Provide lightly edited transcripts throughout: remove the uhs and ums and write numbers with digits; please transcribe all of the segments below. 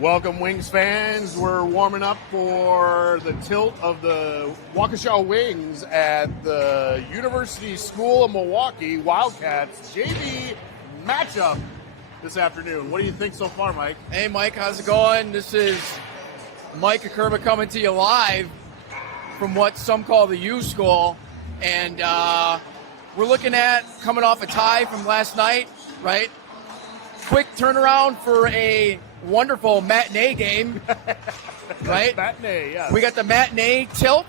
Welcome, Wings fans. We're warming up for the tilt of the Waukesha Wings at the University School of Milwaukee Wildcats JV matchup this afternoon. What do you think so far, Mike? Hey, Mike, how's it going? This is Mike Akerba coming to you live from what some call the U School. And we're looking at coming off a tie from last night, right? Quick turnaround for a wonderful matinee game, right? Matinee, yeah. We got the matinee tilt.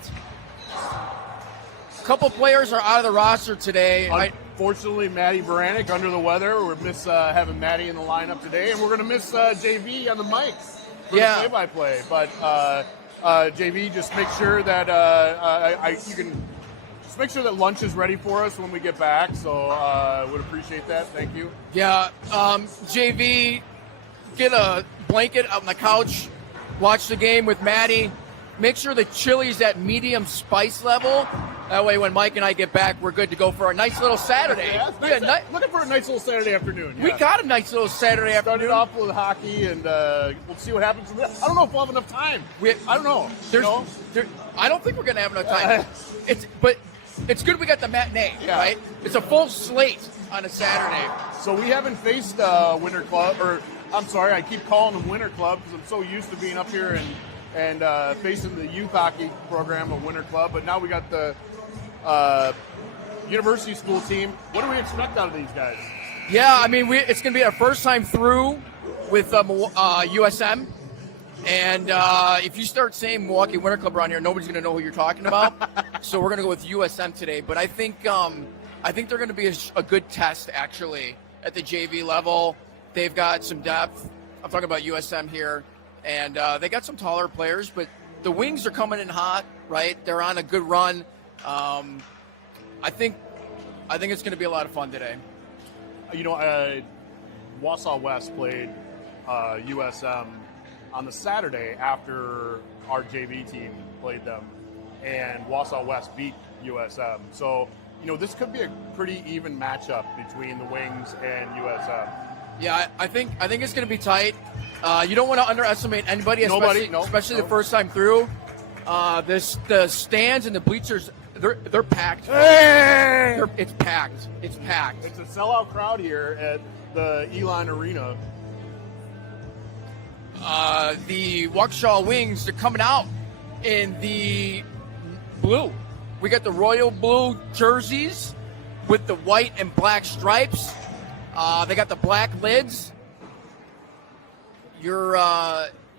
A couple players are out of the roster today. Unfortunately, Maddie Baranek under the weather. We're miss having Maddie in the lineup today, and we're going to miss JV on the mics for the play-by-play. But JV, just make sure that you can just make sure that lunch is ready for us when we get back. So would appreciate that. Thank you. Yeah, JV. Get a blanket on the couch, watch the game with Maddie. Make sure the chili's at medium spice level. That way when Mike and I get back, we're good to go for a nice little Saturday. Yeah, looking for a nice little Saturday afternoon. Yeah. We got a nice little Saturday afternoon. Started off with hockey, and we'll see what happens from there. I don't know if we'll have enough time. I don't know. I don't think we're going to have enough time. But it's good we got the matinee, right? It's a full slate on a Saturday. So we haven't faced Winter Club, or I'm sorry, I keep calling them Winter Club because I'm so used to being up here and facing the youth hockey program of Winter Club. But now we got the university school team. What do we expect out of these guys? Yeah, I mean, it's going to be our first time through with USM. And if you start saying Milwaukee Winter Club around here, nobody's going to know who you're talking about. So we're going to go with USM today. But I think they're going to be a good test, actually, at the JV level. They've got some depth. I'm talking about USM here. And they got some taller players, but the Wings are coming in hot, right? They're on a good run. I think it's going to be a lot of fun today. You know, Wausau West played USM on the Saturday after our JV team played them, and Wausau West beat USM. So, you know, this could be a pretty even matchup between the Wings and USM. Yeah, I think it's going to be tight. You don't want to underestimate anybody, especially the first time through. The stands and the bleachers, they're packed. Hey! It's packed. It's packed. It's a sellout crowd here at the Elon Arena. The Waukesha Wings are coming out in the blue. We got the royal blue jerseys with the white and black stripes. They got the black lids. Your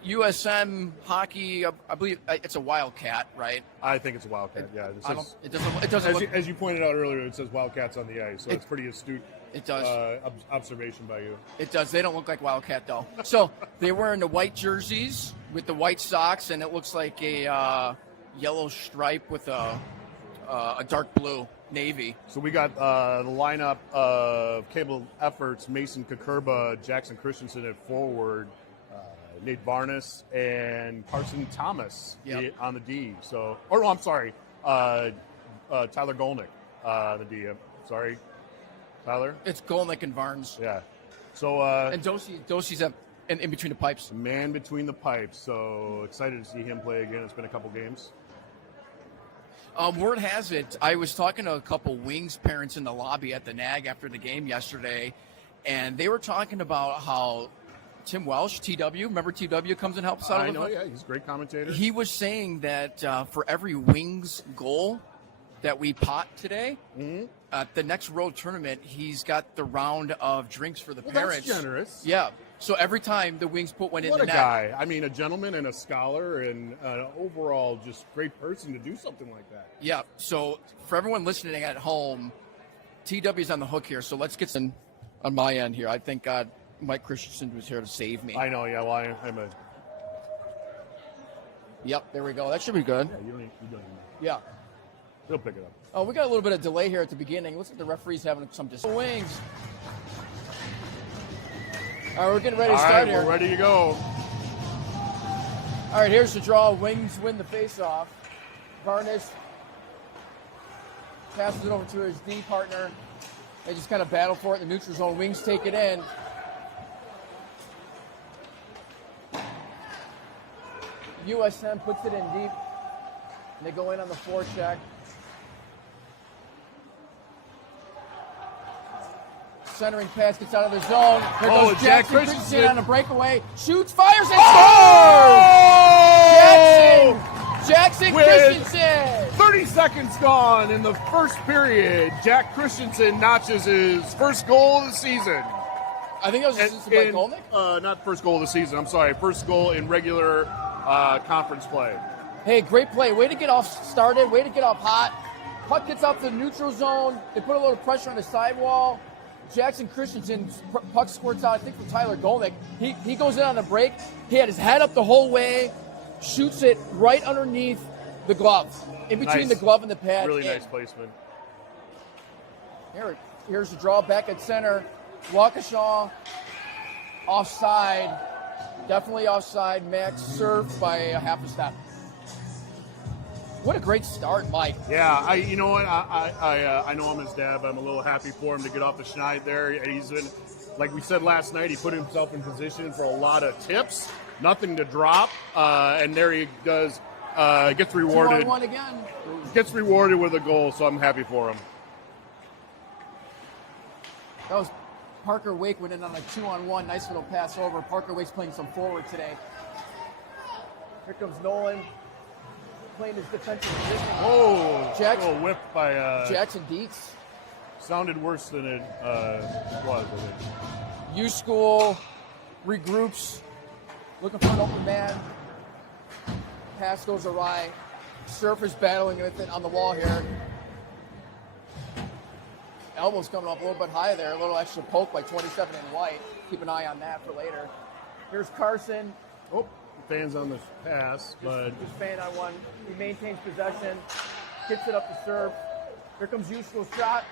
USM hockey, I believe it's a Wildcat, right? I think it's a Wildcat. Yeah. It doesn't look. As you pointed out earlier, it says Wildcats on the ice, so it's pretty astute. It does. Observation by you. It does. They don't look like Wildcat though. So they're wearing the white jerseys with the white socks, and it looks like a yellow stripe with a dark blue navy. So we got the lineup of Cable Efforts, Mason Kakurba, Jackson Christensen at forward, Nate Varnas, and Carson Thomas on the D. So, I'm sorry, Tyler Golnick the D. Sorry, Tyler. It's Golnick and Varnes. Yeah. So and Dosey's up in between the pipes. Man between the pipes. So excited to see him play again. It's been a couple games. Word has it, I was talking to a couple Wings parents in the lobby at the NAG after the game yesterday, and they were talking about how Tim Welsh, TW, remember TW comes and helps out? I know, yeah, he's a great commentator. He was saying that for every Wings goal that we pot today, at the next road tournament, he's got the round of drinks for the parents. That's generous. Yeah. So every time the Wings put one in the net. What a guy. I mean, a gentleman and a scholar and an overall just great person to do something like that. Yeah. So for everyone listening at home, TW's on the hook here. So let's get some on my end here. I thank God Mike Christensen was here to save me. I know, yeah. Well, I'm a... Yep, there we go. That should be good. Yeah, you don't even... Yeah. He'll pick it up. Oh, we got a little bit of delay here at the beginning. Looks like the referee's having some Wings. All right, we're getting ready to start here. We're ready to go. All right, here's the draw. Wings win the faceoff. Varnish passes it over to his D partner. They just kind of battle for it in the neutral zone. Wings take it in. USM puts it in deep, and they go in on the forecheck. Centering pass gets out of the zone. Here goes Jack Christensen on a breakaway. Shoots, fires, and Oh! scores! Jackson Christensen! 30 seconds gone in the first period. Jack Christensen notches his first goal of the season. I think that was assisted by Golnick. Not first goal of the season. I'm sorry. First goal in regular conference play. Hey, great play. Way to get off started. Way to get off hot. Puck gets out to the neutral zone. They put a little pressure on the sidewall. Jackson Christensen, puck squirts out, I think, from Tyler Golnick. He goes in on the break. He had his head up the whole way, shoots it right underneath the glove, in between the glove and the pad. Really nice placement. Here's the draw back at center. Waukesha offside. Definitely offside. Max served by a half a step. What a great start, Mike. Yeah, you know what? I know I'm his dad, but I'm a little happy for him to get off the schneid there. He's been, like we said last night, he put himself in position for a lot of tips, nothing to drop, and there he does. Gets rewarded. 2-on-1 again. Gets rewarded with a goal, so I'm happy for him. That was Parker Wake went in on a 2-on-1. Nice little pass over. Parker Wake's playing some forward today. Here comes Nolan. Playing his defensive position. Oh, Jackson, a little whip by Jackson Dietz. Sounded worse than it was. U School regroups, looking for an open man. Pass goes awry. Surf is battling with it on the wall here. Elbow's coming up a little bit high there. A little extra poke by 27 in white. Keep an eye on that for later. Here's Carson. Oh. Fans on the pass, but just fan on one. He maintains possession, gets it up to serve. Here comes Yusko's shot.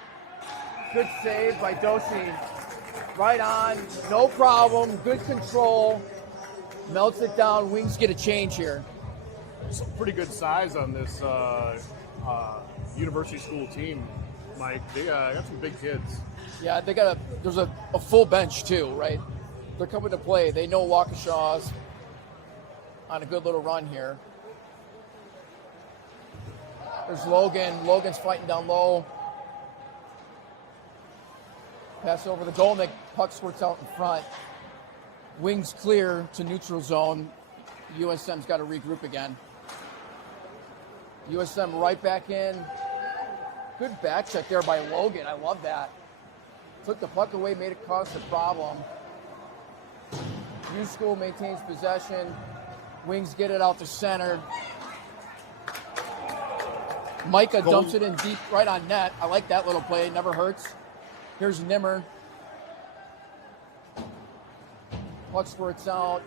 Good save by Doshi. Right on, no problem. Good control. Melts it down. Wings get a change here. Some pretty good size on this university school team, Mike. They got some big kids. Yeah, they got there's a full bench too, right? They're coming to play. They know Waukesha's on a good little run here. There's Logan. Logan's fighting down low. Pass over the Golnick. Puck squirts out in front. Wings clear to neutral zone. USM's got to regroup again. USM right back in. Good back check there by Logan. I love that. Took the puck away, made it cause the problem. U School maintains possession. Wings get it out to center. Micah dumps it in deep right on net. I like that little play. It never hurts. Here's Nimmer. Puck squirts out.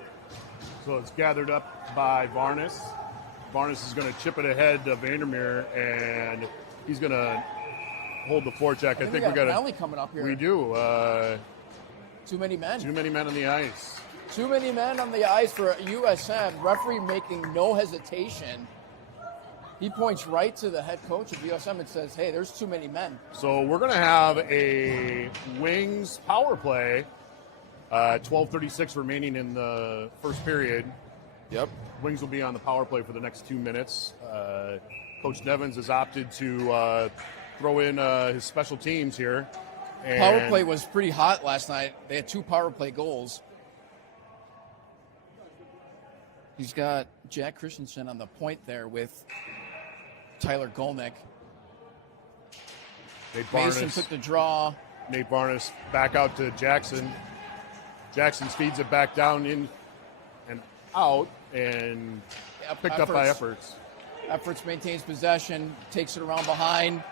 So it's gathered up by Varnes. Varnes is going to chip it ahead to Vandermeer, and he's going to hold the forecheck. I think we got a penalty coming up here. We do. Too many men. Too many men on the ice. Too many men on the ice for USM. Referee making no hesitation. He points right to the head coach of USM and says, hey, there's too many men. So we're going to have a Wings power play. 12:36 remaining in the first period. Yep. Wings will be on the power play for the next 2 minutes. Coach Nevins has opted to throw in his special teams here. And power play was pretty hot last night. They had 2 power play goals. He's got Jack Christensen on the point there with Tyler Golnick. Mason took the draw. Nate Varnes back out to Jackson. Jackson speeds it back down in and out and picked up by Efforts. Efforts maintains possession, takes it around behind.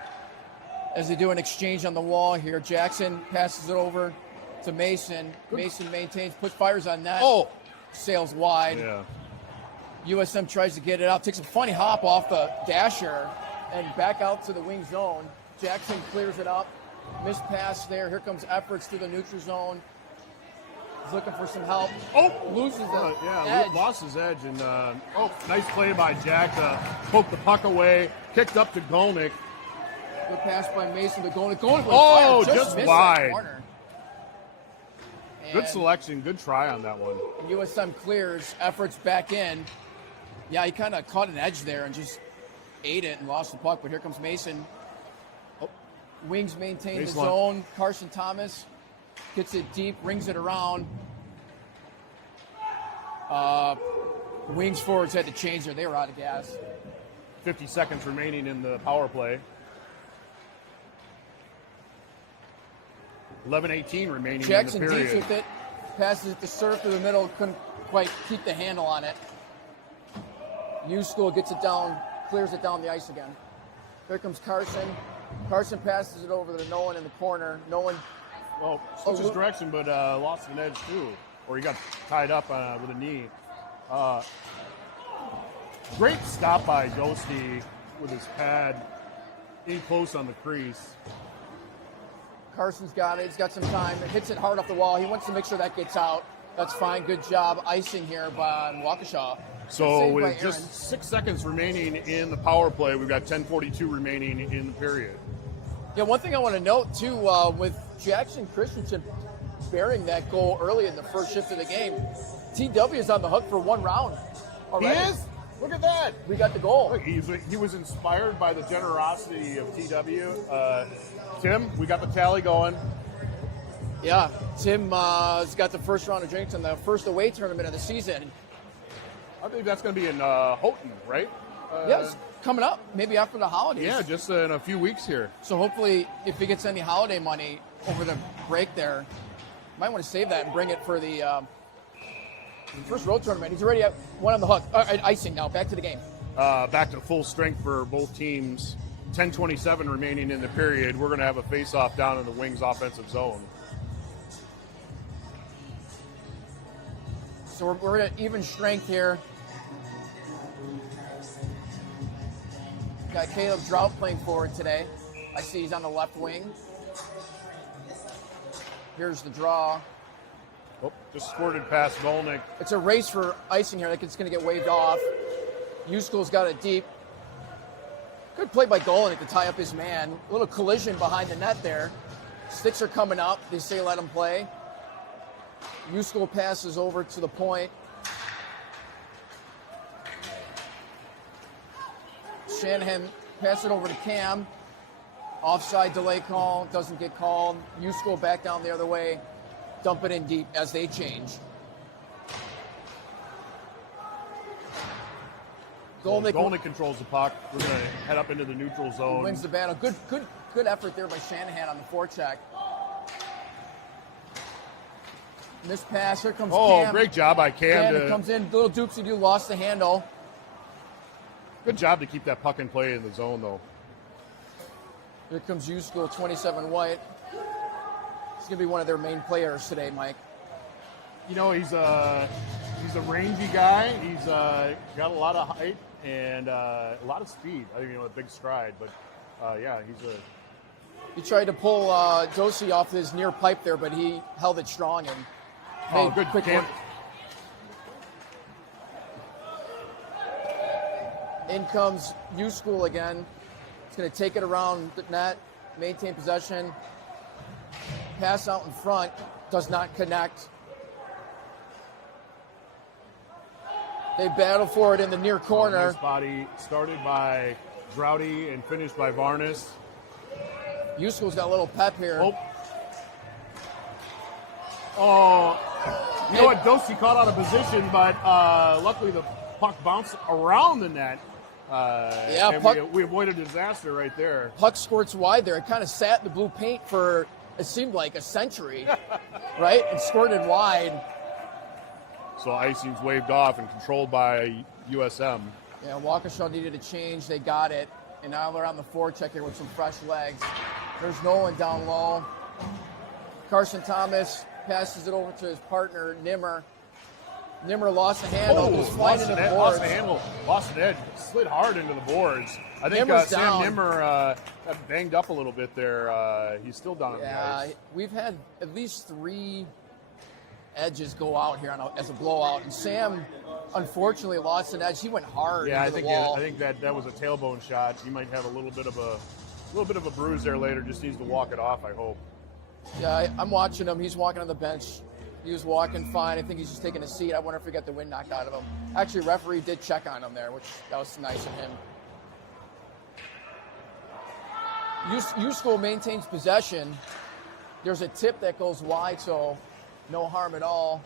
As they do an exchange on the wall here, Jackson passes it over to Mason. Mason maintains, fires on net. Oh! Sails wide. Yeah. USM tries to get it out, takes a funny hop off the dasher and back out to the wing zone. Jackson clears it up. Missed pass there. Here comes Efforts to the neutral zone. He's looking for some help. Oh! Loses the edge. Lost his edge. And nice play by Jack to poke the puck away. Kicked up to Golnick. Good pass by Mason to Golnick. Golnick just wide. Good selection. Good try on that one. USM clears. Efforts back in. Yeah, he kind of caught an edge there and just ate it and lost the puck. But here comes Mason. Oh, Wings maintain the zone. Carson Thomas gets it deep, rings it around. Wings forwards had to change there. They were out of gas. 50 seconds remaining in the power play. 11:18 remaining Jackson in the period. deep with it. Passes it to Surf through the middle. Couldn't quite keep the handle on it. U School gets it down, clears it down the ice again. Here comes Carson. Carson passes it over to Nolan in the corner. Nolan switches direction, but lost an edge too. Or he got tied up with a knee. Great stop by Ghosty with his pad in close on the crease. Carson's got it. He's got some time. It hits it hard off the wall. He wants to make sure that gets out. That's fine. Good job icing here by Waukesha. So with just 6 seconds remaining in the power play, we've got 10:42 remaining in the period. Yeah, one thing I want to note, too, with Jackson Christensen bearing that goal early in the first shift of the game, TW is on the hook for one round already. He is? Look at that. We got the goal. Look, he was inspired by the generosity of TW. Tim, we got the tally going. Yeah, Tim has got the first round of drinks in the first away tournament of the season. I think that's going to be in Houghton, right? Yeah, it's coming up, maybe after the holidays. Yeah, just in a few weeks here. So hopefully, if he gets any holiday money over the break there, might want to save that and bring it for the first road tournament. He's already at one on the hook. Icing now. Back to the game. Back to full strength for both teams. 10:27 remaining in the period. We're going to have a face-off down in the Wings offensive zone. So we're at even strength here. Got Caleb Drought playing forward today. I see he's on the left wing. Here's the draw. Oh, just squirted past Volnick. It's a race for icing here. Like it's going to get waved off. U-School's got it deep. Good play by Golenick to tie up his man. A little collision behind the net there. Sticks are coming up. They say let him play. U-School passes over to the point. Shanahan passes it over to Cam. Offside delay call. Doesn't get called. U-School back down the other way. Dump it in deep as they change. Golnick controls the puck. We're going to head up into the neutral zone. Wins the battle. Good effort there by Shanahan on the forecheck. Missed pass. Here comes Cam. Great job by Cam. Comes in. Little doopsie-doo. Lost the handle. Good job to keep that puck in play in the zone, though. Here comes U-School, 27 White. He's going to be one of their main players today, Mike. You know, he's a rangy guy. He's got a lot of height and a lot of speed. I think, a big stride. But, yeah, He tried to pull Dosey off his near pipe there, but he held it strong and made good quick Cam. work. In comes U-School again. He's going to take it around the net, maintain possession. Pass out in front, does not connect. They battle for it in the near corner. Nice body started by Droughty and finished by Varnes. U-School's got a little pep here. You know what? Dosey caught out of position, but luckily the puck bounced around the net. We avoided a disaster right there. Puck squirts wide there. It kind of sat in the blue paint for, it seemed like, a century, right? And squirted wide. So icing's waved off and controlled by USM. Yeah, Waukesha needed a change. They got it. And now they're on the forecheck here with some fresh legs. There's Nolan down low. Carson Thomas passes it over to his partner, Nimmer. Nimmer lost the handle. Was flying into the boards. Lost the handle. Lost an edge. Slid hard into the boards. I think Sam Nimmer got banged up a little bit there. He's still down on the ice. We've had at least 3 edges go out here as a blowout. And Sam, unfortunately, lost an edge. He went hard into the wall. I think that was a tailbone shot. He might have a little bit of a bruise there later. Just needs to walk it off, I hope. Yeah, I'm watching him. He's walking on the bench. He was walking fine. I think he's just taking a seat. I wonder if he got the wind knocked out of him. Actually, referee did check on him there, which that was nice of him. U School maintains possession. There's a tip that goes wide, so no harm at all.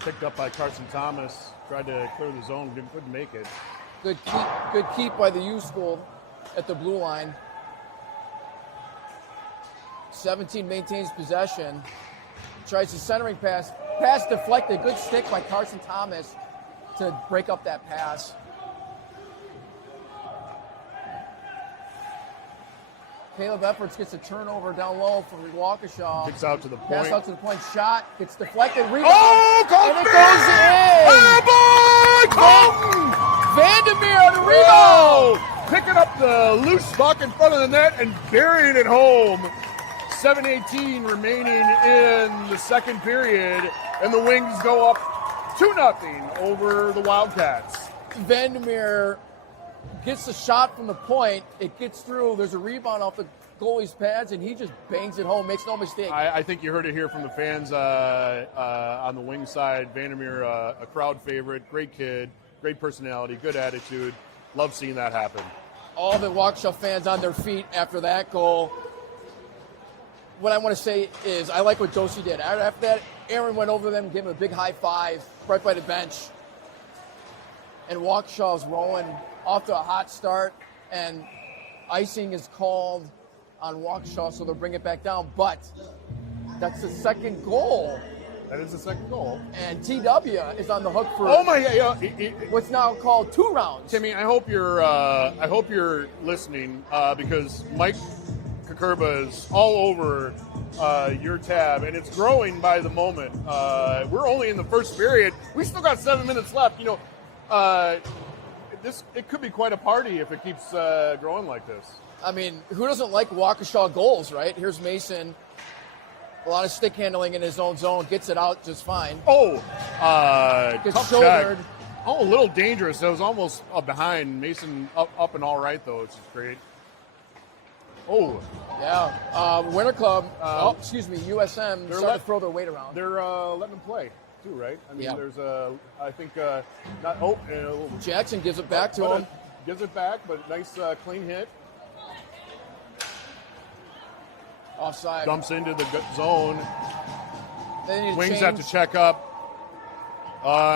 Picked up by Carson Thomas. Tried to clear the zone, couldn't make it. Good keep by the U School at the blue line. 17 maintains possession. Tries the centering pass. Pass deflected. Good stick by Carson Thomas to break up that pass. Caleb Efforts gets a turnover down low for Waukesha. Kicks out to the point. Pass out to the point. Shot. Gets deflected. Rebound. Oh, Colton! And it goes in. Oh, boy! Colton! Vandermeer on the rebound. Oh, picking up the loose puck in front of the net and burying it home. 7:18 remaining in the second period, and the Wings go up 2-0 over the Wildcats. Vandermeer gets the shot from the point. It gets through. There's a rebound off the goalie's pads, and he just bangs it home. Makes no mistake. I think you heard it here from the fans on the Wings side. Vandermeer, a crowd favorite, great kid, great personality, good attitude. Love seeing that happen. All the Waukesha fans on their feet after that goal. What I want to say is I like what Dosey did. After that, Aaron went over them, gave him a big high five right by the bench. And Waukesha's rolling off to a hot start, and icing is called on Waukesha, so they'll bring it back down. But that's the second goal. That is the second goal. And TW is on the hook for what's now called 2 rounds. Timmy, I hope you're listening because Mike Kakurba is all over your tab, and it's growing by the moment. We're only in the first period. We still got 7 minutes left. You know, it could be quite a party if it keeps growing like this. I mean, who doesn't like Waukesha goals, right? Here's Mason. A lot of stick handling in his own zone. Gets it out just fine. Oh, gets tough shouldered. check. Oh, a little dangerous. It was almost behind. Mason up and all right, though, which is great. Oh. Yeah. Winter Club, USM, starting to throw their weight around. They're letting them play, too, right? I mean, yeah. There's I think, Jackson gives it back to him. Gives it back, but nice clean hit. Offside. Dumps into the zone. Wings change. have to check up.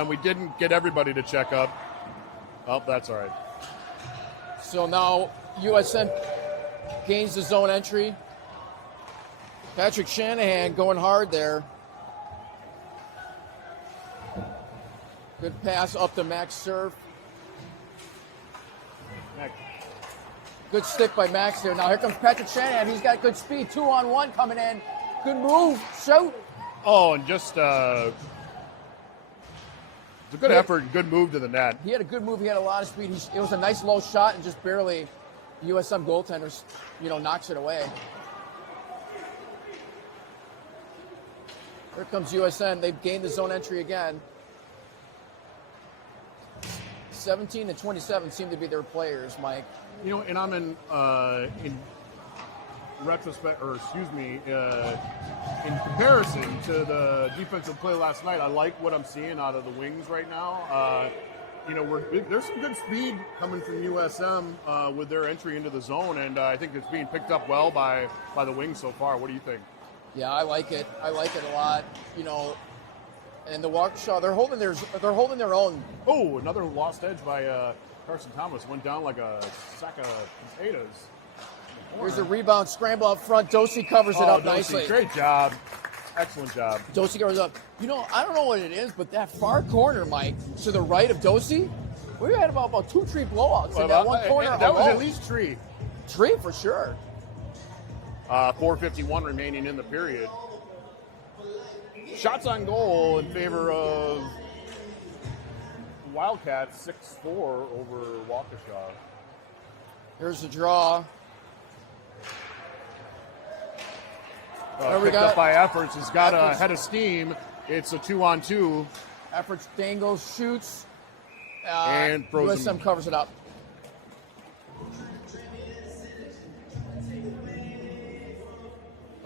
We didn't get everybody to check up. Oh, that's all right. So now USM gains the zone entry. Patrick Shanahan going hard there. Good pass up to Max Surf. Good stick by Max there. Now here comes Patrick Shanahan. He's got good speed. 2-on-1 coming in. Good move. Shoot. Oh, and just it's a good effort and good move to the net. He had a good move. He had a lot of speed. It was a nice low shot and just barely USM goaltenders, knocks it away. Here comes USM. They've gained the zone entry again. 17 to 27 seem to be their players, Mike. And I'm in retrospect, or excuse me, in comparison to the defensive play last night, I like what I'm seeing out of the Wings right now. There's some good speed coming from USM with their entry into the zone, and I think it's being picked up well by the Wings so far. What do you think? Yeah, I like it. I like it a lot. And the Waukesha, they're holding their own. Oh, another lost edge by Carson Thomas. Went down like a sack of potatoes. Here's a rebound scramble up front. Dosey covers it up Dosey, nicely. Great job. Excellent job. Dosey covers up. I don't know what it is, but that far corner, Mike, to the right of Dosey, we had about 2 tree blowouts in that one corner. That was at least tree. Tree for sure. 4:51 remaining in the period. Shots on goal in favor of Wildcats, 6-4 over Waukesha. Here's the draw. Picked up by Efforts. Has got a head of steam. It's a 2-on-2. Efforts dangles, shoots. And frozen. USM covers it up.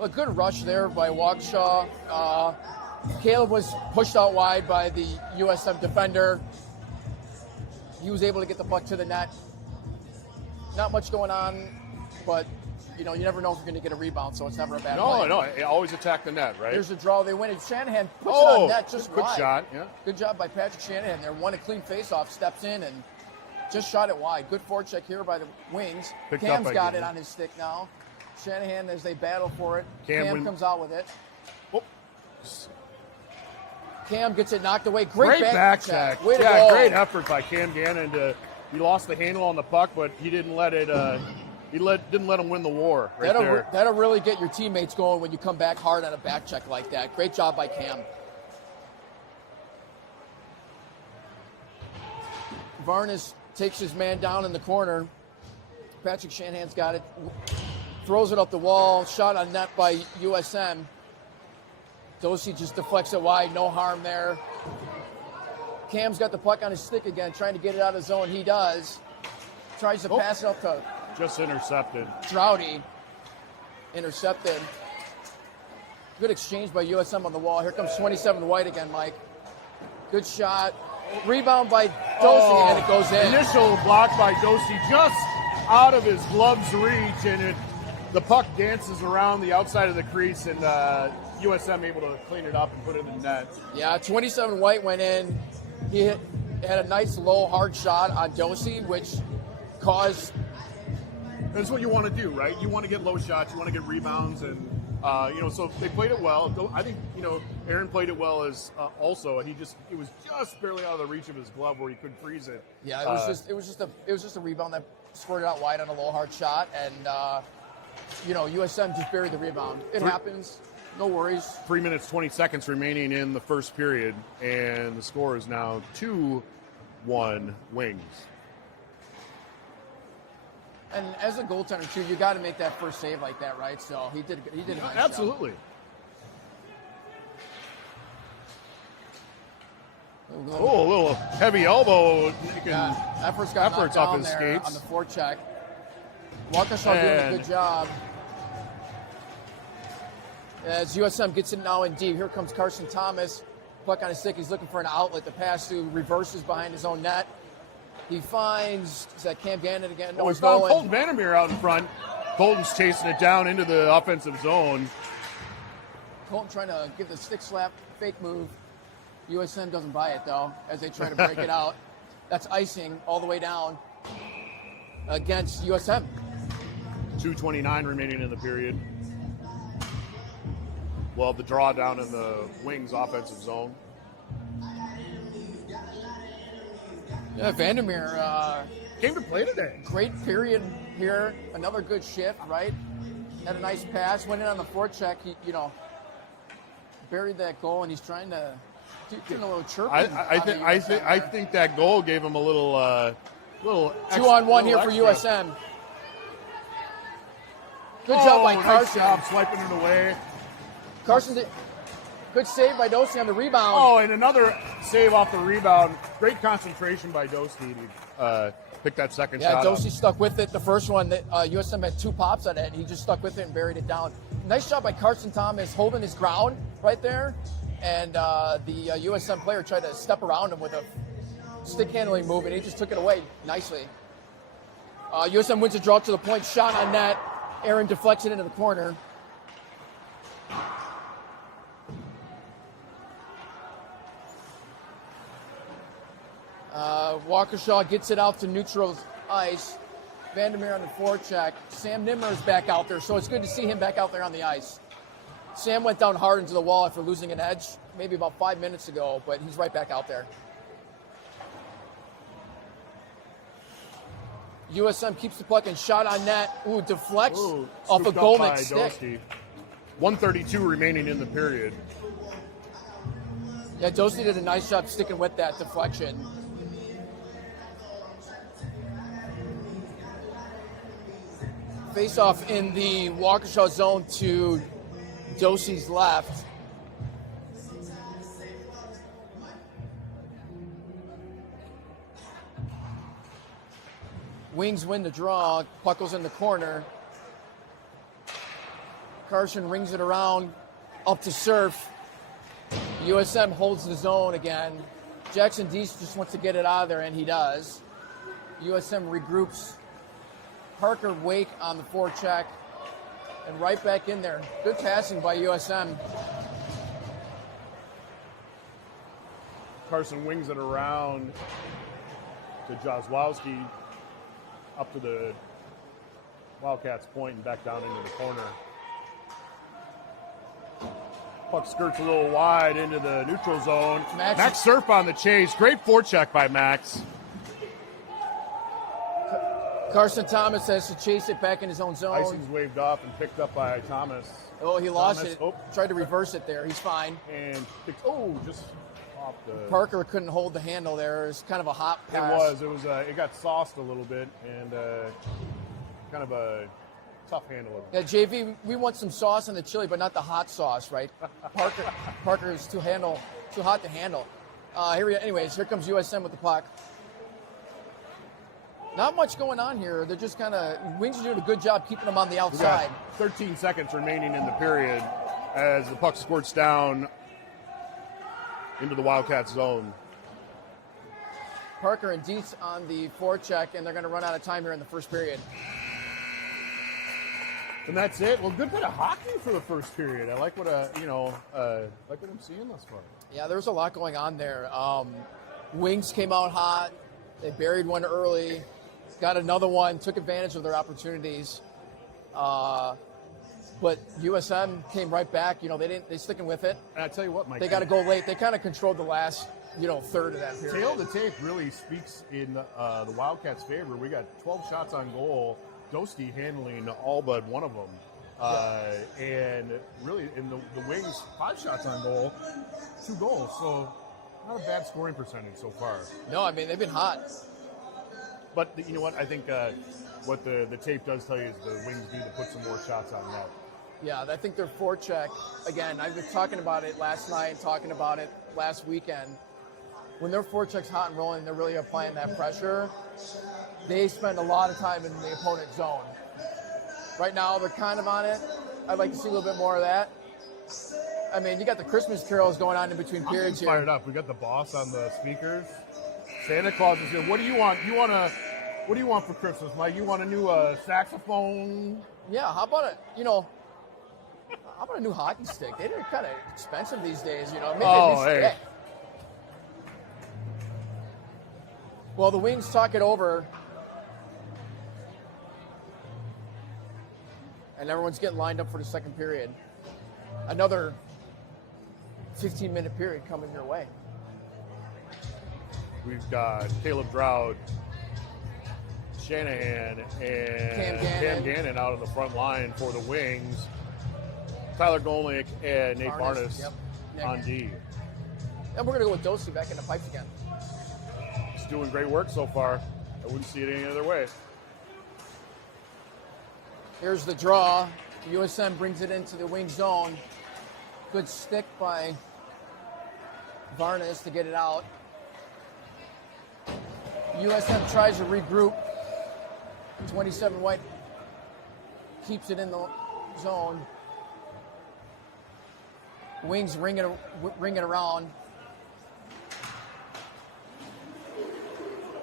A good rush there by Waukesha. Caleb was pushed out wide by the USM defender. He was able to get the puck to the net. Not much going on, but you never know if you're going to get a rebound, so it's never a bad play. No, always attack the net, right? Here's a draw. They win it. Shanahan puts it on net just quick wide. Shot, yeah. Good job by Patrick Shanahan there. Won a clean faceoff, steps in, and just shot it wide. Good forecheck here by the Wings. Cam's got it on his stick now. Shanahan, as they battle for it, Cam comes out with it. Oh. Cam gets it knocked away. Great back check. Way to go. Great effort by Cam Gannon. He lost the handle on the puck, but he didn't let it. Didn't let him win the war. That'll really get your teammates going when you come back hard on a back check like that. Great job by Cam. Varnes takes his man down in the corner. Patrick Shanahan's got it. Throws it up the wall. Shot on net by USM. Dosey just deflects it wide. No harm there. Cam's got the puck on his stick again, trying to get it out of zone. He does. Tries to pass it up to... Just intercepted. Trouty. Intercepted. Good exchange by USM on the wall. Here comes 27 White again, Mike. Good shot. Rebound by Dosey, and it goes in. Initial block by Dosey, just out of his glove's reach, and the puck dances around the outside of the crease, and USM able to clean it up and put it in the net. Yeah, 27 White went in. He had a nice low hard shot on Dosey, which caused... That's what you want to do, right? You want to get low shots, you want to get rebounds, and so they played it well. I think Aaron played it well as also, and it was just barely out of the reach of his glove where he couldn't freeze it. Yeah, it was just a rebound that squirted out wide on a low hard shot, and USM just buried the rebound. It happens. No worries. 3 minutes, 20 seconds remaining in the first period, and the score is now 2-1 Wings. And as a goaltender, too, you got to make that first save like that, right? So he did a nice Absolutely. job. A little heavy elbow. Efforts off his there skates. On the forecheck. Waukesha doing a good job. As USM gets it now in deep, here comes Carson Thomas. Puck on his stick. He's looking for an outlet to pass to. Reverses behind his own net. He finds, is that Cam Gannon again? No, he's found Colton Vandermeer out in front. Colton's chasing it down into the offensive zone. Colton trying to give the stick slap fake move. USM doesn't buy it, though, as they try to break it out. That's icing all the way down against USM. 2:29 remaining in the period. Well, the drawdown in the Wings offensive zone. Yeah, Vandermeer came to play today. Great period here. Another good shift, right? Had a nice pass. Went in on the forecheck. He, buried that goal, and he's trying to do a little chirping. I think that goal gave him a little 2-on-1 here for USM. Good job by Carson. Nice job swiping it away. Carson did. Good save by Dosey on the rebound. Oh, and another save off the rebound. Great concentration by Dosey to pick that second shot. Yeah, Dosey stuck with it. The first one, USM had 2 pops on it, and he just stuck with it and buried it down. Nice job by Carson Thomas holding his ground right there. And the USM player tried to step around him with a stick handling move, and he just took it away nicely. USM wins a draw to the point. Shot on net. Aaron deflects it into the corner. Waukesha gets it out to neutral ice. Vandermeer on the forecheck. Sam Nimmer is back out there, so it's good to see him back out there on the ice. Sam went down hard into the wall after losing an edge maybe about 5 minutes ago, but he's right back out there. USM keeps the puck and shot on net. Ooh, deflects off a Golnick stick. 1:32 remaining in the period. Yeah, Dosey did a nice job sticking with that deflection. Face off in the Waukesha zone to Dosey's left. Wings win the draw. Puck goes in the corner. Carson rings it around up to Surf. USM holds the zone again. Jackson Deese just wants to get it out of there, and he does. USM regroups. Parker Wake on the forecheck, and right back in there. Good passing by USM. Carson wings it around to Jozwowski, up to the Wildcats point and back down into the corner. Puck skirts a little wide into the neutral zone. Max Surf on the chase. Great forecheck by Max. Carson Thomas has to chase it back in his own zone. Icing's waved off and picked up by Thomas. Oh, he lost it. Oh. Tried to reverse it there. He's fine. And just off the... Parker couldn't hold the handle there. It was kind of a hot pass. It got sauced a little bit and kind of a tough handle. Yeah, JV, we want some sauce on the chili, but not the hot sauce, right? Parker is too hot to handle. Anyways, here comes USM with the puck. Not much going on here. They're just kind of, Wings are doing a good job keeping them on the outside. 13 seconds remaining in the period as the puck squirts down into the Wildcats zone. Parker and Dietz on the forecheck, and they're going to run out of time here in the first period. And that's it. Well, good bit of hockey for the first period. I like what like what I'm seeing thus far. Yeah, there was a lot going on there. Wings came out hot. They buried one early. Got another one, took advantage of their opportunities. But USM came right back. They sticking with it. And I tell you what, Mike. They got to go late. They kind of controlled the last, third of that period. Tail of the tape really speaks in the Wildcats' favor. We got 12 shots on goal. Dosty handling all but one of them. And really, in the Wings, 5 shots on goal, 2 goals. So not a bad scoring percentage so far. No, I mean, they've been hot. But you know what? I think what the tape does tell you is the Wings need to put some more shots on net. Yeah, I think their forecheck, again, I've been talking about it last night, talking about it last weekend. When their forecheck's hot and rolling, they're really applying that pressure. They spend a lot of time in the opponent's zone. Right now, they're kind of on it. I'd like to see a little bit more of that. I mean, you got the Christmas carols going on in between periods here. Fired up. We got the boss on the speakers. Santa Claus is here. What do you want? What do you want for Christmas, Mike? You want a new saxophone? Yeah. How about it? How about a new hockey stick? They're kind of expensive these days. Maybe a new stick. Well, the Wings talk it over. And everyone's getting lined up for the second period. Another 15-minute period coming your way. We've got Caleb Drought, Shanahan, and Cam Gannon out on the front line for the Wings. Tyler Golnick and Nate Barnes on D. And we're going to go with Dosty back in the pipes again. He's doing great work so far. I wouldn't see it any other way. Here's the draw. USM brings it into the wing zone. Good stick by Varnes to get it out. USM tries to regroup. 27 White keeps it in the zone. Wings ring it around.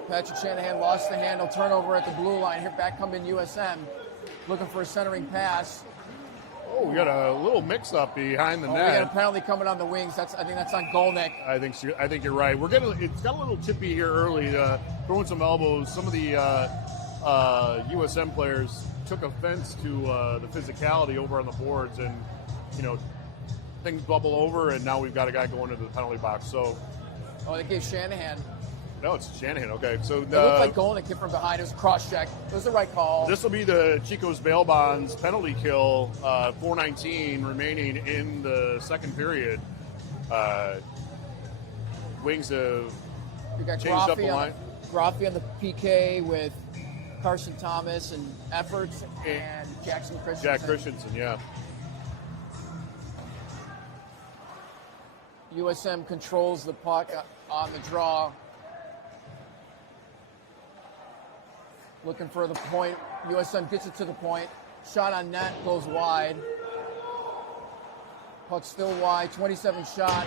Patrick Shanahan lost the handle. Turnover at the blue line. Here back come in USM. Looking for a centering pass. Oh, we got a little mix-up behind the net. We got a penalty coming on the Wings. I think that's on Golnick. I think you're right. It's got a little chippy here early, throwing some elbows. Some of the USM players took offense to the physicality over on the boards, and things bubble over, and now we've got a guy going into the penalty box. So, they gave Shanahan. No, it's Shanahan. Okay, so it looked like Golnick hit from behind. It was a cross-check. It was the right call. This will be the Chico's bail bonds penalty kill. 4:19 remaining in the second period. Wings have changed up the line. Graffi on the PK with Carson Thomas and Efforts and Jackson Christensen. Jack Christensen, yeah. USM controls the puck on the draw. Looking for the point. USM gets it to the point. Shot on net goes wide. Puck still wide. 27 shot.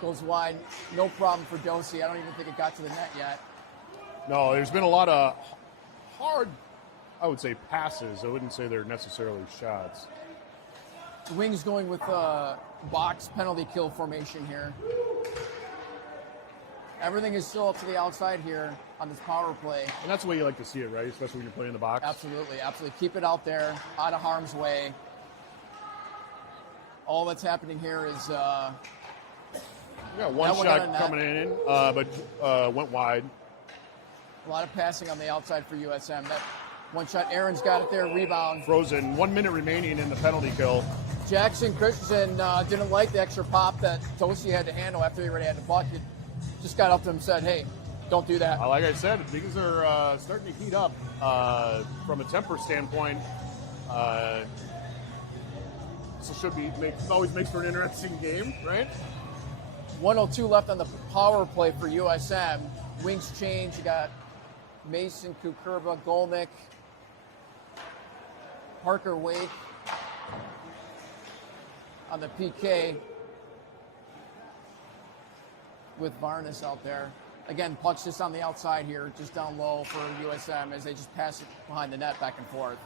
Goes wide. No problem for Dosey. I don't even think it got to the net yet. No, there's been a lot of hard, I would say, passes. I wouldn't say they're necessarily shots. The Wings going with box penalty kill formation here. Everything is still up to the outside here on this power play. And that's the way you like to see it, right? Especially when you're playing the box. Absolutely, absolutely. Keep it out there, out of harm's way. All that's happening here is... We got one shot coming in, but went wide. A lot of passing on the outside for USM. That one shot, Aaron's got it there, rebound. Frozen, 1 minute remaining in the penalty kill. Jackson Christensen didn't like the extra pop that Dosey had to handle after he already had the puck. He just got up to him and said, hey, don't do that. Like I said, things are starting to heat up from a temper standpoint. So always makes for an interesting game, right? 1:02 left on the power play for USM. Wings change. You got Mason, Kukurba, Golnick, Parker Wake on the PK with Varnas out there. Again, puck's just on the outside here, just down low for USM as they just pass it behind the net back and forth.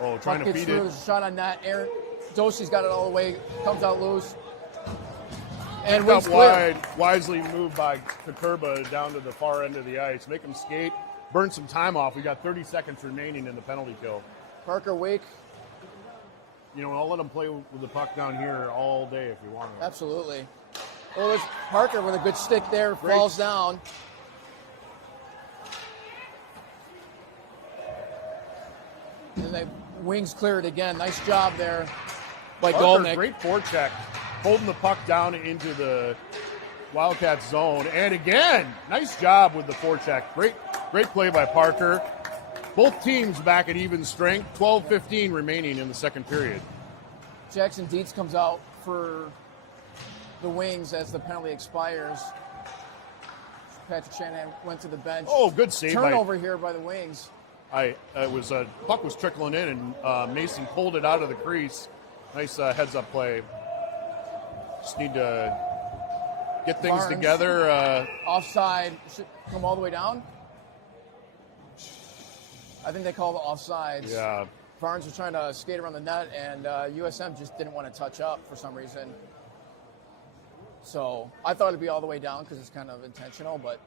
Oh, trying to feed it. There's a shot on net. Aaron Dosey's got it all the way, comes out loose. And up wide, wisely moved by Kukurba down to the far end of the ice. Make him skate, burn some time off. We got 30 seconds remaining in the penalty kill. Parker Wake. I'll let him play with the puck down here all day if you want to. Absolutely. Oh, there's Parker with a good stick there, falls down. And the Wings clear it again. Nice job there by Golnick. Great forecheck, holding the puck down into the Wildcats zone. And again, nice job with the forecheck. Great play by Parker. Both teams back at even strength. 12:15 remaining in the second period. Jackson Dietz comes out for the Wings as the penalty expires. Patrick Shanahan went to the bench. Oh, good save. Turnover here by the Wings. Puck was trickling in, and Mason pulled it out of the crease. Nice heads-up play. Just need to get things Barnes, together. Offside. Should come all the way down. I think they called the offsides. Yeah. Barnes was trying to skate around the net, and USM just didn't want to touch up for some reason. So I thought it'd be all the way down because it's kind of intentional, but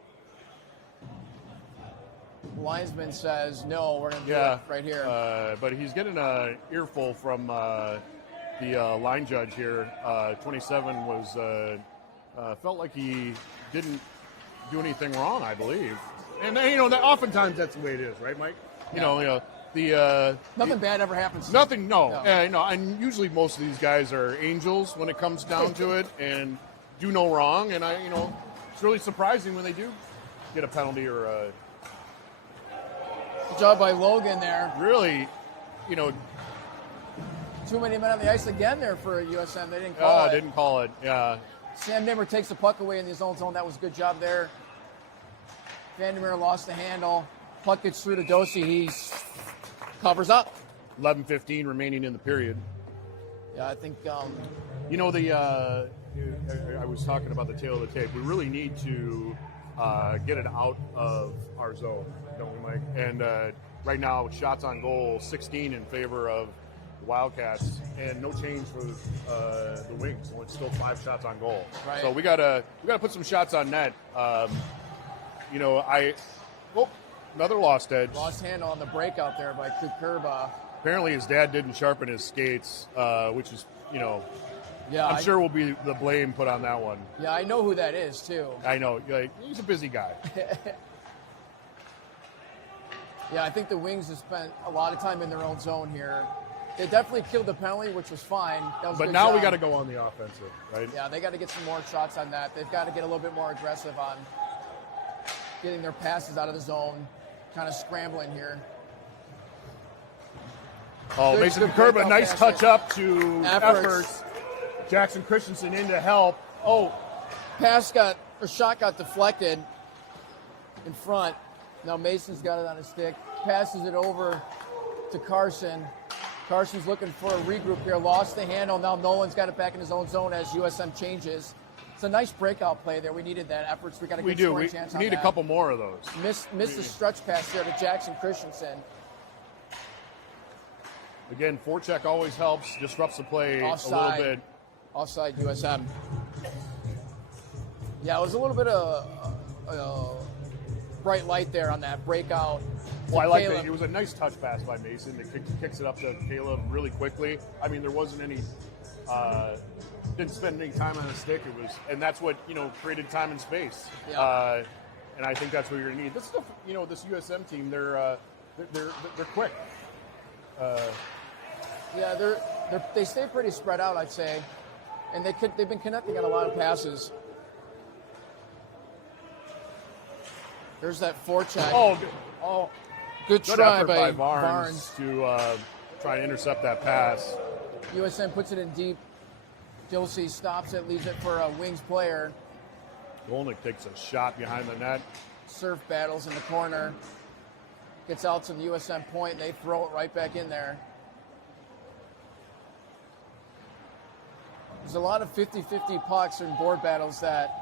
linesman says, no, we're going to do it right here. But he's getting an earful from the line judge here. 27 was felt like he didn't do anything wrong, I believe. And oftentimes that's the way it is, right, Mike? Nothing bad ever happens. Nothing, no. And usually most of these guys are angels when it comes down to it, and do no wrong. And it's really surprising when they do get a penalty or a. Good job by Logan there. Really, Too many men on the ice again there for USM. They didn't call it. Didn't call it, yeah. Sam Nimmer takes the puck away in his own zone. That was a good job there. Vandermeer lost the handle. Puck gets through to Dosey. He covers up. 11:15 remaining in the period. Yeah, I think. I was talking about the tail of the tape. We really need to get it out of our zone, don't we, Mike? And right now, shots on goal, 16 in favor of the Wildcats, and no change for the Wings. So it's still 5 shots on goal. Right. So we gotta put some shots on net. Another lost edge. Lost handle on the breakout there by Kukurba. Apparently his dad didn't sharpen his skates, which is, yeah, I'm sure will be the blame put on that one. Yeah, I know who that is, too. I know. He's a busy guy. Yeah, I think the Wings have spent a lot of time in their own zone here. They definitely killed the penalty, which was fine. That was but now we got to go on the offensive, right? Yeah, they got to get some more shots on that. They've got to get a little bit more aggressive on getting their passes out of the zone, kind of scrambling here. Oh, Mason Kukurba, nice touch up to efforts. Jackson Christensen in to help. Oh, shot got deflected in front. Now Mason's got it on his stick. Passes it over to Carson. Carson's looking for a regroup here. Lost the handle. Now Nolan's got it back in his own zone as USM changes. It's a nice breakout play there. We needed that efforts. We got a good scoring chance on that. We need a couple more of those. Missed the stretch pass there to Jackson Christensen. Again, forecheck always helps, disrupts the play Offside. a little bit. Offside USM. Yeah, it was a little bit of bright light there on that breakout. Well, I like that. It was a nice touch pass by Mason that kicks it up to Caleb really quickly. I mean, there wasn't any, didn't spend any time on the stick. It was, and that's what, created time and space. Yeah. And I think that's what you're going to need. This stuff, this USM team, they're quick. Yeah, they stay pretty spread out, I'd say, and they've been connecting on a lot of passes. There's that forecheck. Good try effort by Barnes to try to intercept that pass. USM puts it in deep. Dilsey stops it, leaves it for a Wings player. Golnick takes a shot behind the net. Surf battles in the corner. Gets out to the USM point, and they throw it right back in there. There's a lot of 50-50 pucks and board battles that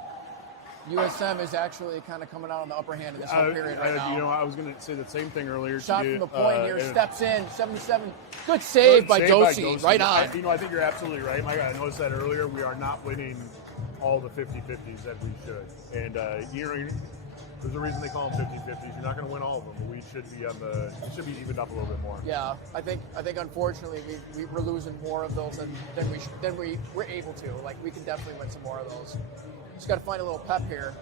USM is actually kind of coming out on the upper hand in this whole period right now. I was going to say the same thing earlier. Shot from the point here, steps in, 77. Good save by Dosey, right on. I think you're absolutely right, Mike. I noticed that earlier. We are not winning all the 50-50s that we should. And, there's a reason they call them 50-50s. You're not going to win all of them, but we should be it should be evened up a little bit more. Yeah, I think unfortunately we're losing more of those than we were able to. Like, we can definitely win some more of those. Just got to find a little pep here.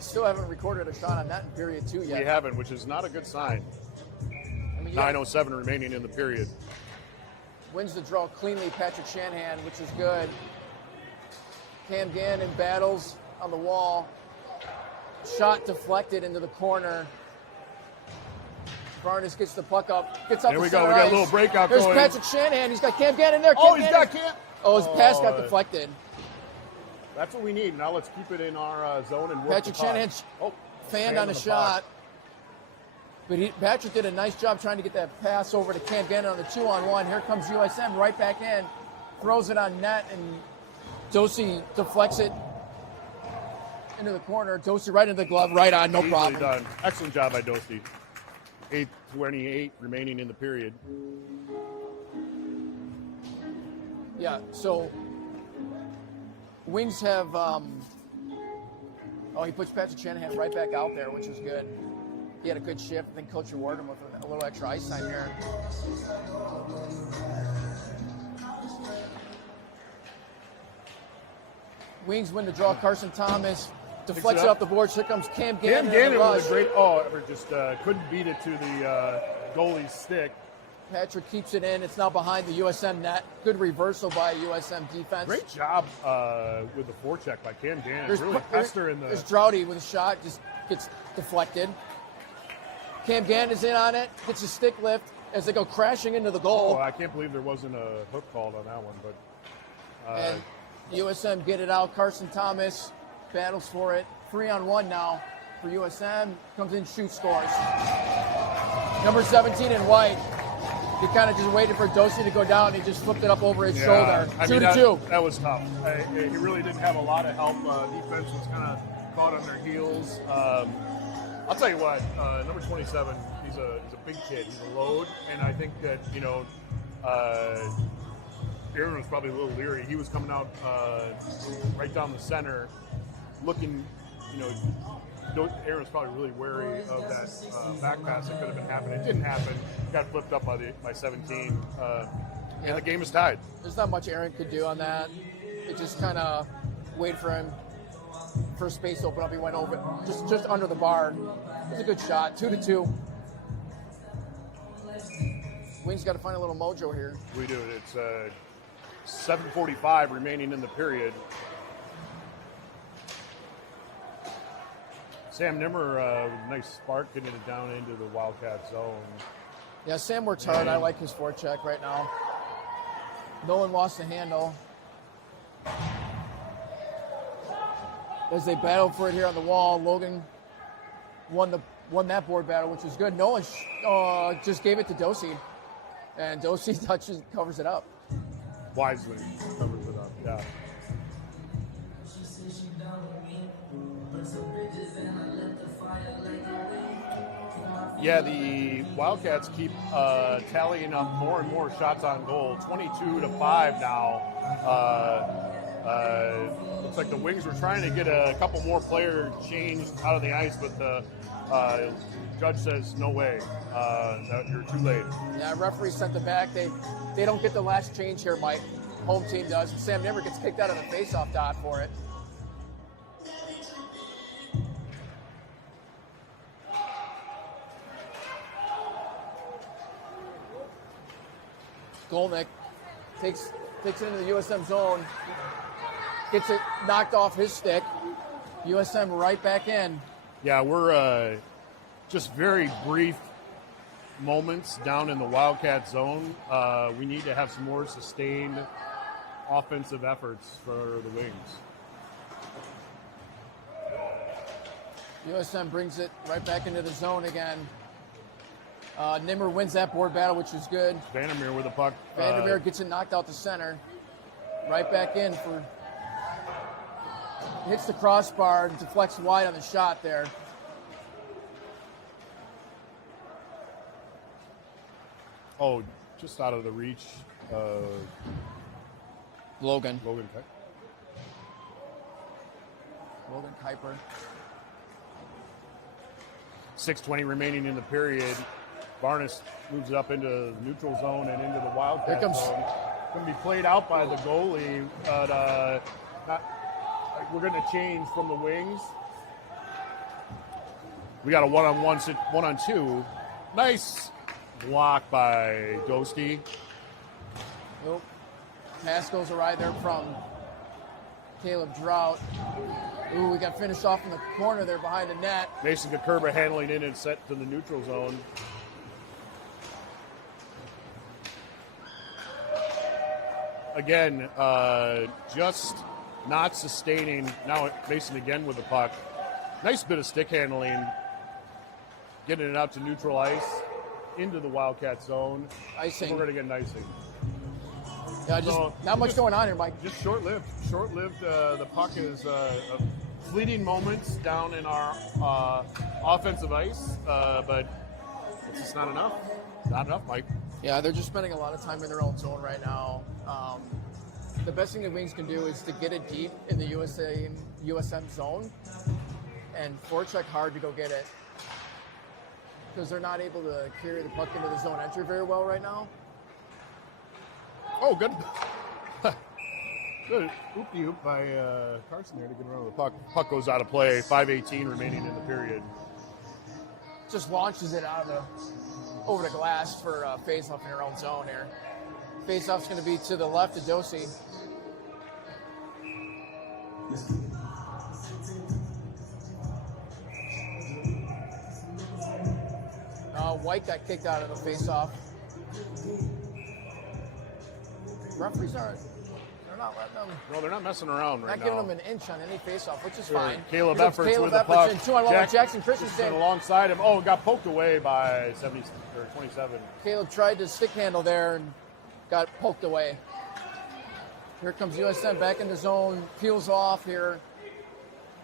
Still haven't recorded a shot on that in period 2 yet. We haven't, which is not a good sign. 9:07 remaining in the period. Wins the draw cleanly, Patrick Shanahan, which is good. Cam Gannon battles on the wall. Shot deflected into the corner. Barnes gets the puck up. Gets up. There we go. We got a little breakout There's going. Patrick Shanahan. He's got Cam Gannon there. He's got Cam. Oh, his pass got deflected. That's what we need. Now let's keep it in our zone and work. Patrick Shanahan fanned on a shot. But Patrick did a nice job trying to get that pass over to Cam Gannon on the 2-on-1. Here comes USM right back in. Throws it on net, and Dosey deflects it into the corner. Dosey right into the glove, right on, no problem. Done. Excellent job by Dosey. 8:28 remaining in the period. Yeah, so Wings have, he puts Patrick Shanahan right back out there, which is good. He had a good shift. I think Coach rewarded him with a little extra ice time here. Wings win the draw. Carson Thomas deflects it off the boards. Here comes Cam Gannon. Cam Gannon was a great. Just couldn't beat it to the goalie's stick. Patrick keeps it in. It's now behind the USM net. Good reversal by USM defense. Great job with the forecheck by Cam Gannon. Really pester in the. There's Droughty with a shot, just gets deflected. Cam Gannon is in on it. Gets a stick lift as they go crashing into the goal. I can't believe there wasn't a hook called on that one, but. And USM get it out. Carson Thomas battles for it. 3-on-1 now for USM. Comes in, shoots, scores. Number 17 in white. He kind of just waited for Dosey to go down. He just flipped it up over his shoulder. 2-2. That was tough. He really didn't have a lot of help. Defense was kind of caught on their heels. I'll tell you what, number 27, he's a big kid. He's a load, and I think that, Aaron was probably a little leery. He was coming out right down the center, looking, Aaron was probably really wary of that back pass that could have been happening. It didn't happen. Got flipped up by 17. And the game is tied. There's not much Aaron could do on that. It just kind of wait for him for space to open up. He went over just under the bar. It was a good shot. 2-2. Wings got to find a little mojo here. We do. It's 7:45 remaining in the period. Sam Nimmer, nice spark getting it down into the Wildcat zone. Yeah, Sam works hard. I like his forecheck right now. Nolan lost the handle. As they battled for it here on the wall, Logan won that board battle, which was good. Nolan just gave it to Dosey. And Dosey covers it up. Wisely covers it up, yeah. Yeah, the Wildcats keep tallying up more and more shots on goal. 22-5 now. Looks like the Wings were trying to get a couple more players changed out of the ice, but the judge says no way. You're too late. Yeah, referee sent them back. They don't get the last change here, Mike. Home team does. Sam never gets kicked out of the faceoff dot for it. Golnick takes it into the USM zone, gets it knocked off his stick. USM right back in. Yeah, we're just very brief moments down in the Wildcat zone. We need to have some more sustained offensive efforts for the Wings. USM brings it right back into the zone again. Nimmer wins that board battle, which is good. Vandermeer with the puck. Vandermeer gets it knocked out to center. Right back in for... Hits the crossbar and deflects wide on the shot there. Oh, just out of the reach. Logan Kuiper. 6:20 remaining in the period. Barnes moves it up into the neutral zone and into the Wildcat zone. Going to be played out by the goalie, but we're going to change from the Wings. We got a one-on-two. Nice block by Dosty. Nope. Pass goes right there from Caleb Drought. Ooh, we got finished off in the corner there behind the net. Mason Kakurba handling in and set to the neutral zone. Again, just not sustaining. Now Mason again with the puck. Nice bit of stick handling. Getting it out to neutral ice. Into the Wildcat zone. Icing. We're going to get an icing. Yeah, just not much going on here, Mike. Just short-lived. The puck is fleeting moments down in our offensive ice, but it's just not enough. Not enough, Mike. Yeah, they're just spending a lot of time in their own zone right now. The best thing the Wings can do is to get it deep in the USM zone and forecheck hard to go get it, because they're not able to carry the puck into the zone entry very well right now. Oh, good. Good oop-de-oop by Carson there to get around the puck. Puck goes out of play. 5:18 remaining in the period. Just launches it over the glass for face-off in their own zone here. Face-off's going to be to the left of Dosey. White got kicked out of the face-off. Referees they're not letting them. No, they're not messing around right now. Not giving them an inch on any face-off, which is fine. Caleb Efforts with the puck. 2-on-1 Jackson Christensen alongside him. Oh, got poked away by 27. Caleb tried to stick handle there and got poked away. Here comes USM back in the zone. Peels off here.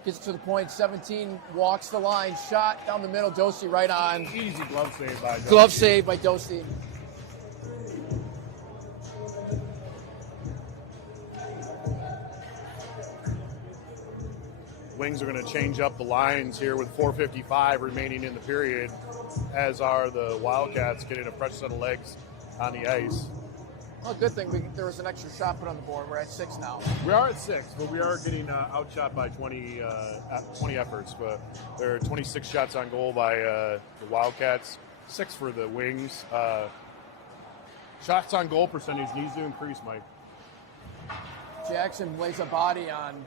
Gets to the point. 17 walks the line. Shot down the middle. Dosey right on. Easy glove save by Dosey. Glove save by Dosey. Wings are going to change up the lines here with 4:55 remaining in the period, as are the Wildcats getting a fresh set of legs on the ice. Well, good thing there was an extra shot put on the board. We're at 6 now. We are at 6, but we are getting outshot by 20 efforts. But there are 26 shots on goal by the Wildcats, 6 for the Wings. Shots on goal percentage needs to increase, Mike. Jackson lays a body on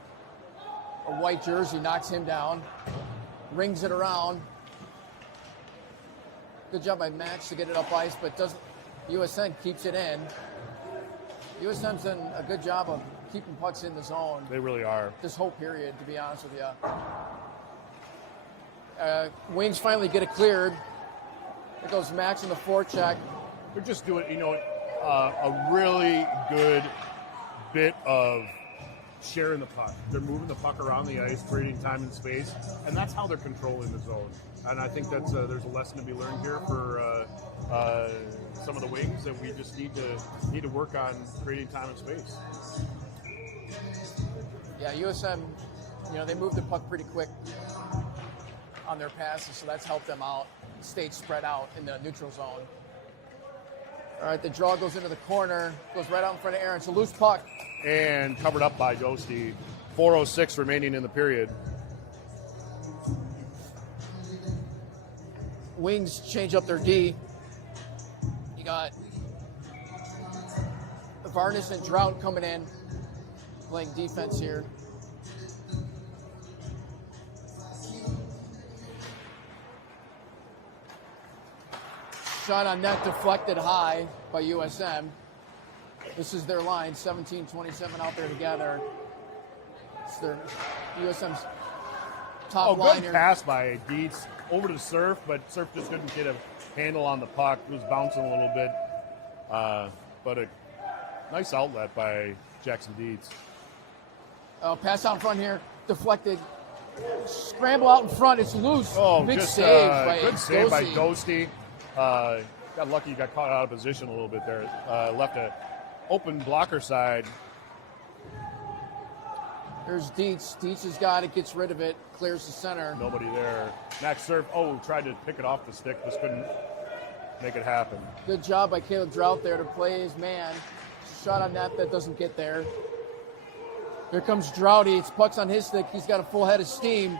a white jersey, knocks him down, rings it around. Good job by Max to get it up ice, but USM keeps it in. USM's done a good job of keeping pucks in the zone. They really are. This whole period, to be honest with you. Wings finally get it cleared. There goes Max in the forecheck. they're just doing, a really good bit of sharing the puck. They're moving the puck around the ice, creating time and space, and that's how they're controlling the zone. And I think that's there's a lesson to be learned here for some of the Wings that we just need to work on creating time and space. Yeah, USM, they moved the puck pretty quick on their passes, so that's helped them out. Stayed spread out in the neutral zone. All right, the draw goes into the corner, goes right out in front of Aaron. It's a loose puck. And covered up by Ghosty. 4:06 remaining in the period. Wings change up their D. You got Varnis and Drought coming in, playing defense here. Shot on net deflected high by USM. This is their line, 17-27 out there together. It's their USM's top line. Good pass by Dietz over to Surf, but Surf just couldn't get a handle on the puck. It was bouncing a little bit, but a nice outlet by Jackson Dietz. Pass out in front here, deflected. Scramble out in front, it's loose. Oh, Big just save good save by Ghosty. Ghosty. Got lucky, got caught out of position a little bit there. Left a open blocker side. There's Dietz. Dietz has got it, gets rid of it, clears the center. Nobody there. Max Surf, tried to pick it off the stick, just couldn't make it happen. Good job by Caleb Drought there to play his man. Shot on net that doesn't get there. Here comes Droughty. It's pucks on his stick. He's got a full head of steam.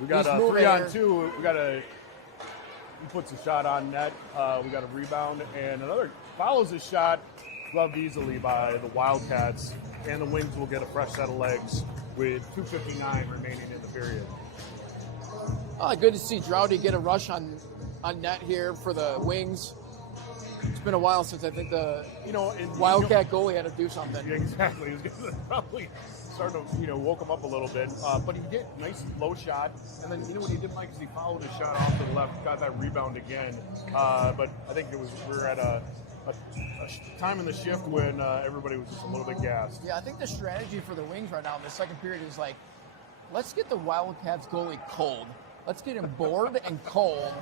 We got a 3-on-2. He puts a shot on net. We got a rebound and another follows his shot. Gloved easily by the Wildcats, and the Wings will get a fresh set of legs with 2:59 remaining in the period. Good to see Droughty get a rush on net here for the Wings. It's been a while since I think the Wildcat goalie had to do something. Yeah, exactly. He was probably starting to woke him up a little bit, but he did nice low shot, and then what he didn't like is he followed his shot off to the left, got that rebound again. But I think we were at a time in the shift when everybody was just a little bit gassed. Yeah, I think the strategy for the Wings right now in the second period is let's get the Wildcats goalie cold. Let's get him bored and cold,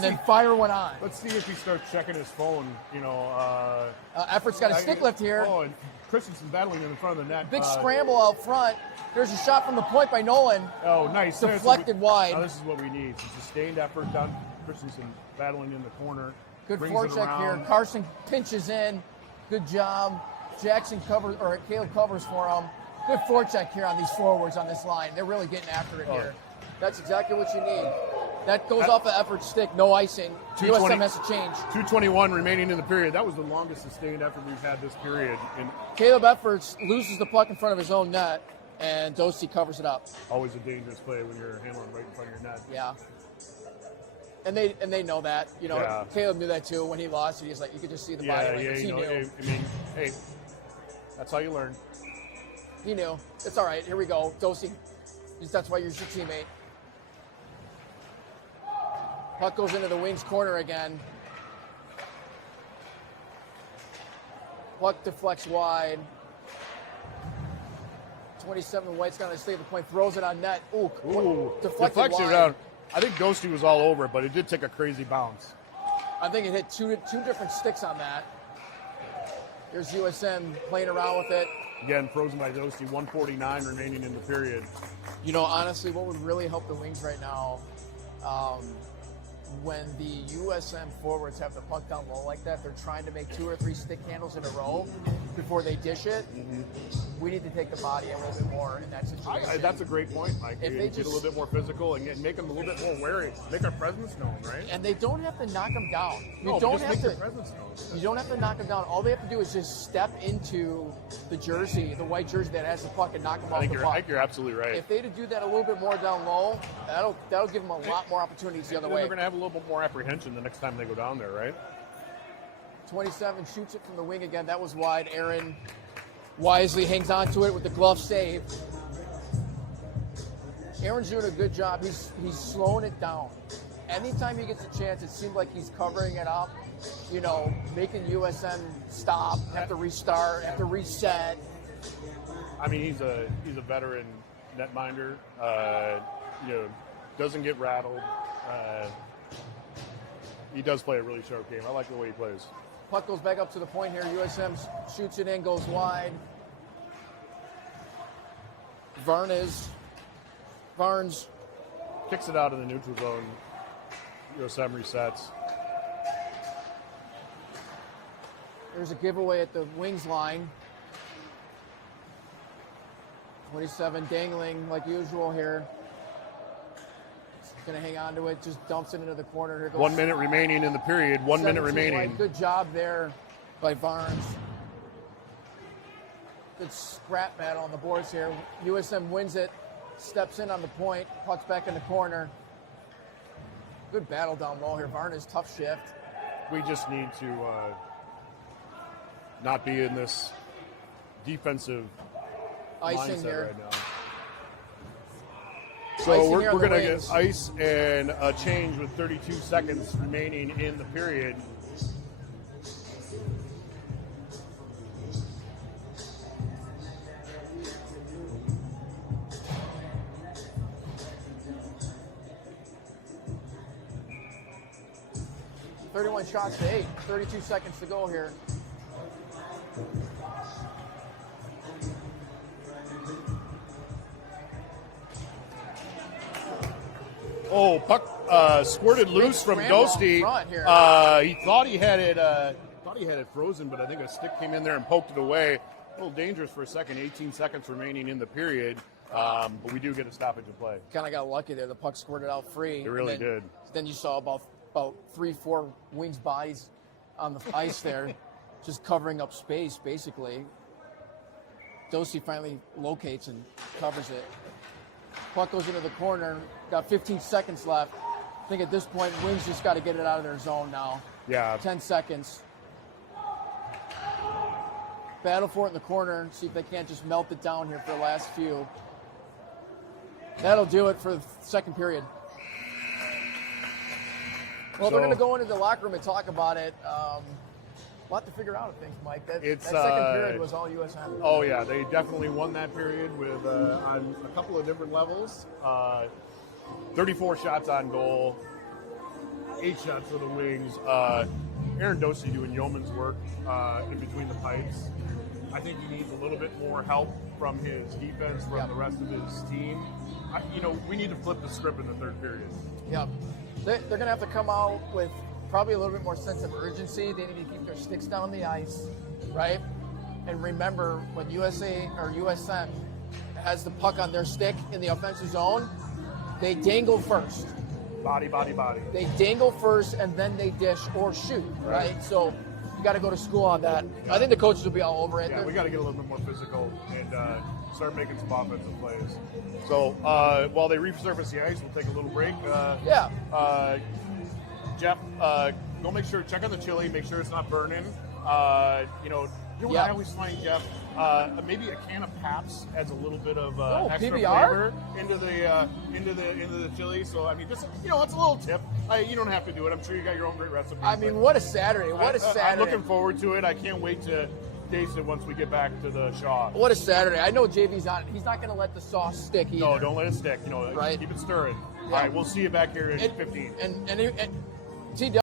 then fire one on. Let's see if he starts checking his phone. Effort's got a stick lift here. Oh, and Christensen battling in front of the net. Big scramble out front. There's a shot from the point by Nolan. Oh, nice. Deflected wide. Now this is what we need. Some sustained effort down. Christensen battling in the corner. Good forecheck here. Carson pinches in. Good job. Caleb covers for him. Good forecheck here on these forwards on this line. They're really getting after it here. That's exactly what you need. That goes off the effort stick, no icing. USM has to change. 2:21 remaining in the period. That was the longest sustained effort we've had this period. Caleb Efforts loses the puck in front of his own net, and Dosti covers it up. Always a dangerous play when you're handling right in front of your net. Yeah. And they know that. Caleb knew that too. When he lost, he's like, you could just see the body language. He knew. Hey, that's how you learn. He knew. It's all right. Here we go. Dosti. That's why you're your teammate. Puck goes into the Wings corner again. Puck deflects wide. 27, White's got to stay at the point, throws it on net. Ooh. Deflects it out. I think Ghosty was all over it, but it did take a crazy bounce. I think it hit two different sticks on that. Here's USM playing around with it. Again, frozen by Ghosty, 1:49 remaining in the period. Honestly, what would really help the Wings right now, when the USM forwards have the puck down low like that, they're trying to make 2 or 3 stick handles in a row before they dish it. Mm-hmm. We need to take the body a little bit more in that situation. That's a great point, Mike. If they get a little bit more physical and make them a little bit more wary, make our presence known, right? And they don't have to knock them down. You don't have to knock them down. All they have to do is just step into the jersey, the white jersey that has the puck, and knock them off the puck. I think you're absolutely right. If they do that a little bit more down low, that'll give them a lot more opportunities the other way. They're going to have a little bit more apprehension the next time they go down there, right? 27 shoots it from the wing again. That was wide. Aaron wisely hangs on to it with the glove save. Aaron's doing a good job. He's slowing it down anytime he gets a chance, it seems like he's covering it up, making USM stop, have to restart, have to reset. I mean, he's a veteran netminder. Doesn't get rattled. He does play a really sharp game. I like the way he plays. Puck goes back up to the point here. USM shoots it in, goes wide. Barnes kicks it out of the neutral zone. USM resets. There's a giveaway at the Wings line. 27 dangling like usual here. Going to hang on to it, just dumps it into the corner. Here goes 1 minute remaining in the period. 1 minute remaining. Wide. Good job there by Barnes. Good scrap battle on the boards here. USM wins it, steps in on the point, pucks back in the corner. Good battle down low here. Barnes, tough shift. We just need to not be in this defensive icing mindset here right now. So we're going to get ice and a change with 32 seconds remaining in the period. .31 shots to 8. 32 seconds to go here. Oh, puck squirted loose from Ghosty. He thought he had it frozen, but I think a stick came in there and poked it away. A little dangerous for a second. 18 seconds remaining in the period, but we do get a stoppage of play. Kind of got lucky there. The puck squirted out free. It really did. Then you saw about 3-4 Wings bodies on the ice there, just covering up space basically. Dosey finally locates and covers it. Puck goes into the corner. Got 15 seconds left. I think at this point, Wings just got to get it out of their zone now. Yeah. 10 seconds. Battle for it in the corner. See if they can't just melt it down here for the last few. That'll do it for the second period. Well, they're going to go into the locker room and talk about it. A lot to figure out, I think, Mike. That second period was all USM. Oh, yeah. They definitely won that period with on a couple of different levels. 34 shots on goal, 8 shots for the Wings. Aaron Dosey doing yeoman's work in between the pipes. I think he needs a little bit more help from his defense, from the rest of his team. We need to flip the script in the third period. Yep. They're going to have to come out with probably a little bit more sense of urgency. They need to keep their sticks down on the ice, right? And remember, when USA or USM has the puck on their stick in the offensive zone, they dangle first. Body. They dangle first, and then they dish or shoot, right? So you got to go to school on that. I think the coaches will be all over it. Yeah, we got to get a little bit more physical and start making some offensive plays. So while they resurface the ice, we'll take a little break. Jeff, go make sure, check on the chili, make sure it's not burning. What I always find, Jeff, maybe a can of Pabst adds a little bit of extra PBR? flavor into the chili. So I mean, just it's a little tip. You don't have to do it. I'm sure you got your own great recipe. I mean, what a Saturday! What a Saturday! I'm looking forward to it. I can't wait to taste it once we get back to the Shaw. What a Saturday! I know JV's on it. He's not going to let the sauce stick either. No, don't let it stick. Right? Keep it stirring. Yeah. All right, we'll see you back here in 15. And TW